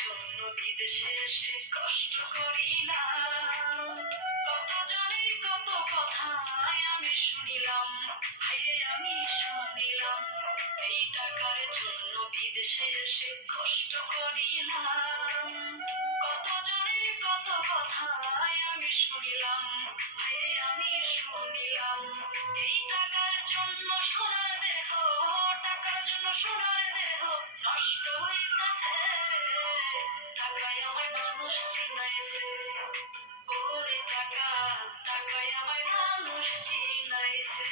জন্য বিদেশে এসে কষ্ট করি না। কত জনে কত কথায় আমি শুনিলাম, ভাইরে আমি শুনিলাম, এই টাকার জন্য বিদেশে এসে কষ্ট করি না। কত জনে কত কথায় আমি শুনিলাম, ভাইরে আমি শুনিলাম, এই টাকার জন্য সোনার দেহ, টাকার জন্য সোনার দেহ নষ্ট হইতাছে। টাকায় আমায় মানুষ চিনাইছে, ওরে টাকা, টাকায় আমায় মানুষ চিনাইছে।